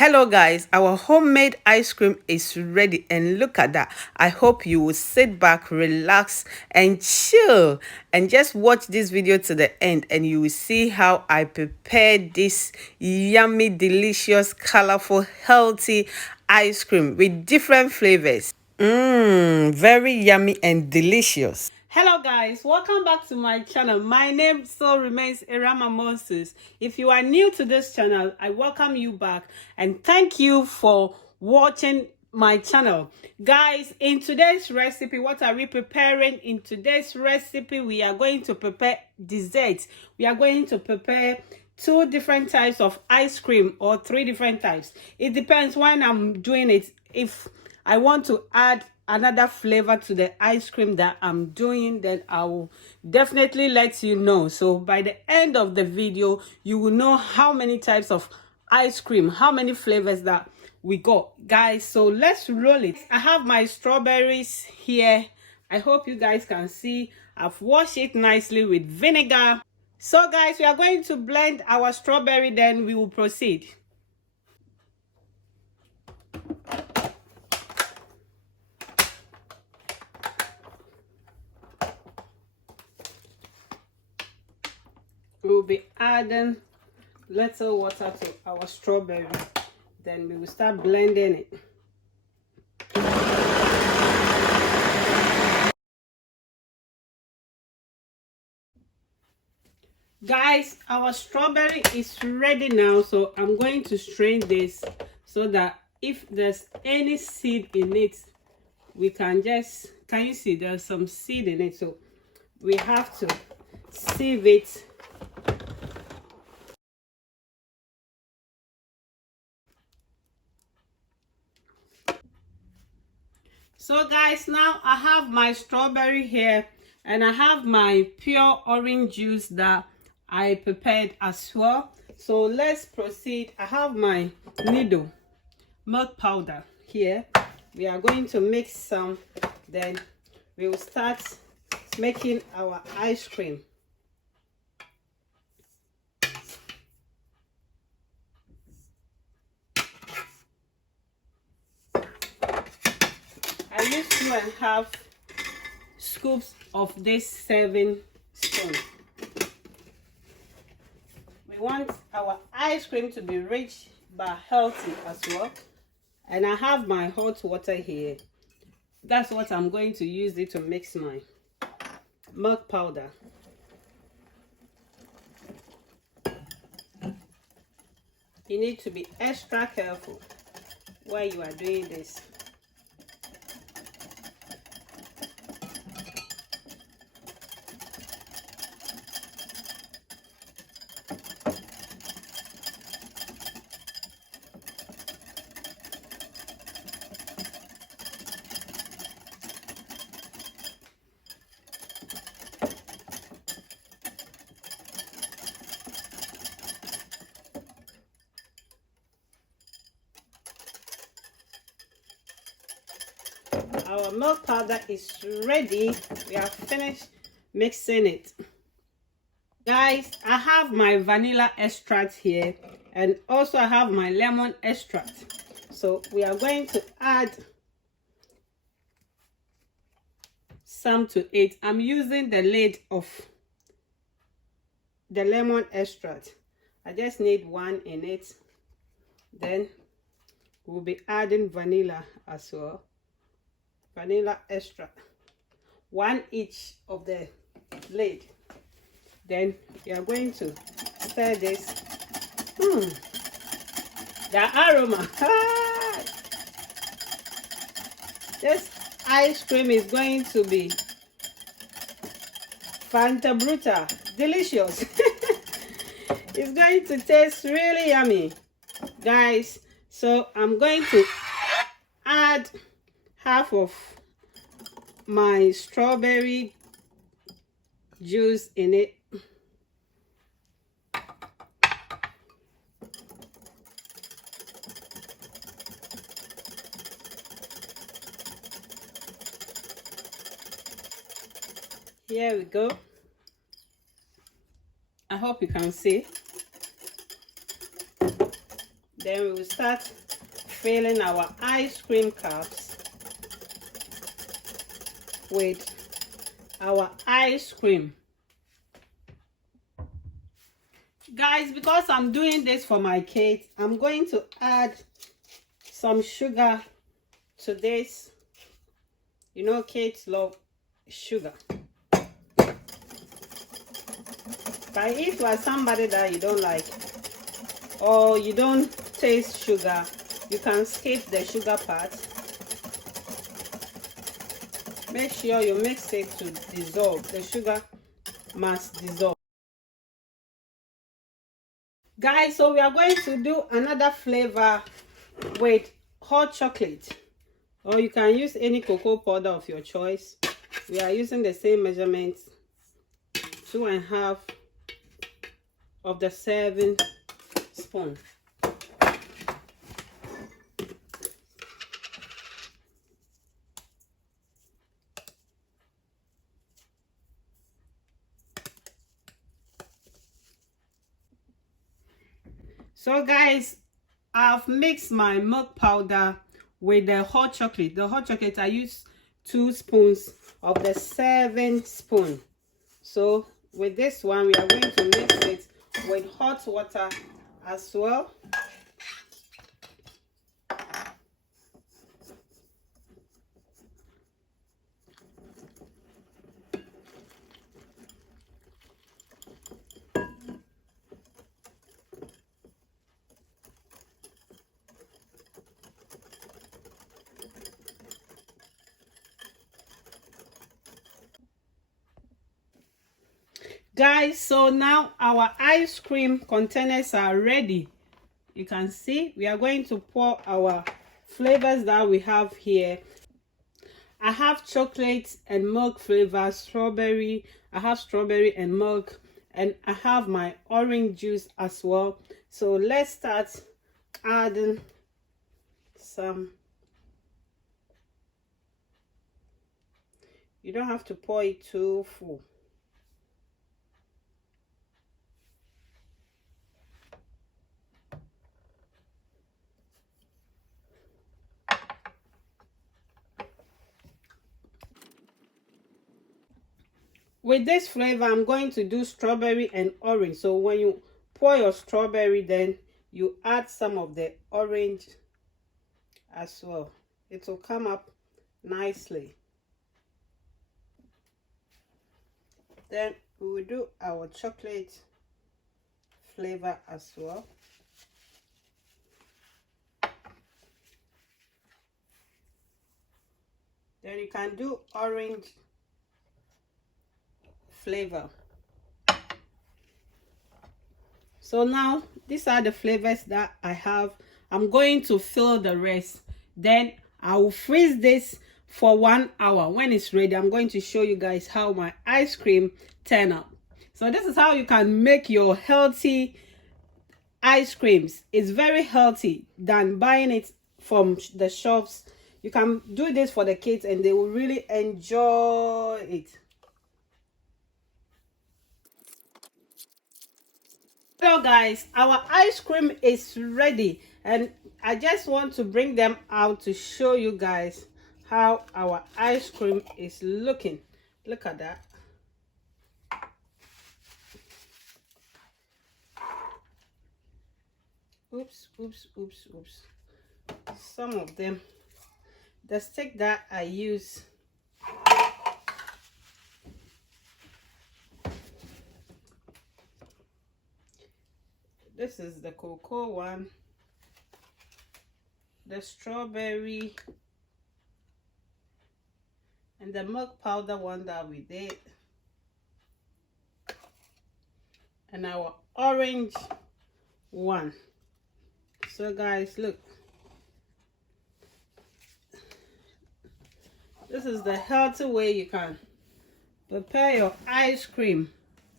Hello guys, our homemade ice cream is ready and look at that. I hope you will sit back, relax and chill and just watch this video to the end and you will see how I prepared this yummy, delicious, colorful, healthy ice cream with different flavors. Very yummy and delicious. Hello guys, welcome back to my channel. My name still remains Irama Moses. If you are new to this channel, I welcome you back and thank you for watching my channel. Guys, in today's recipe, what are we preparing? In today's recipe, we are going to prepare desserts. We are going to prepare two different types of ice cream or three different types. It depends when I'm doing it. If I want to add another flavor to the ice cream that I'm doing, then I will definitely let you know. So by the end of the video, you will know how many types of ice cream, how many flavors that we got, guys. So let's roll it. I have my strawberries here. I hope you guys can see. I've washed it nicely with vinegar. So guys, we are going to blend our strawberry, then we will proceed. We'll be adding little water to our strawberry, then we will start blending it. Guys, our strawberry is ready now, so I'm going to strain this so that if there's any seed in it, we can just, can you see there's some seed in it, so we have to sieve it. So guys, now I have my strawberry here and I have my pure orange juice that I prepared as well. So let's proceed. I have my needle milk powder here. We are going to mix some, then we will start making our ice cream. I use 2.5 scoops of this serving spoon. We want our ice cream to be rich but healthy as well. And I have my hot water here. That's what I'm going to use it to mix my milk powder. You need to be extra careful while you are doing this. Our milk powder is ready. We have finished mixing it. Guys, I have my vanilla extract here and also I have my lemon extract. So we are going to add some to it. I'm using the lid of the lemon extract. I just need one in it. Then we'll be adding vanilla as well. Vanilla extract, one each of the lid. Then we are going to stir this. The aroma. This ice cream is going to be Fanta Bruta, delicious. It's going to taste really yummy, guys. So I'm going to add half of my strawberry juice in it. Here we go. I hope you can see. Then we will start filling our ice cream cups with our ice cream. Guys, because I'm doing this for my kids, I'm going to add some sugar to this. You know, kids love sugar. But if you are somebody that you don't like, or you don't taste sugar, you can skip the sugar part. Make sure you mix it to dissolve. The sugar must dissolve. Guys, so we are going to do another flavor with hot chocolate, or you can use any cocoa powder of your choice. We are using the same measurements, 2.5 of the serving spoon. So guys, I've mixed my milk powder with the hot chocolate. The hot chocolate, I use 2 spoons of the serving spoon. So with this one, we are going to mix it with hot water as well. Guys, so now our ice cream containers are ready. You can see we are going to pour our flavors that we have here. I have chocolate and milk flavor, strawberry. I have strawberry and milk, and I have my orange juice as well. So let's start adding some. You don't have to pour it too full. With this flavor, I'm going to do strawberry and orange. So when you pour your strawberry, then you add some of the orange as well. It will come up nicely. Then we will do our chocolate flavor as well. Then you can do orange flavor. So now these are the flavors that I have. I'm going to fill the rest. Then I will freeze this for 1 hour. When it's ready, I'm going to show you guys how my ice cream turned out. So this is how you can make your healthy ice creams. It's very healthy than buying it from the shops. You can do this for the kids and they will really enjoy it. Hello guys, our ice cream is ready, and I just want to bring them out to show you guys how our ice cream is looking. Look at that. Oops. Some of them, the stick that I use, this is the cocoa one, the strawberry, and the milk powder one that we did, and our orange one. So guys, look, this is the healthy way you can prepare your ice cream.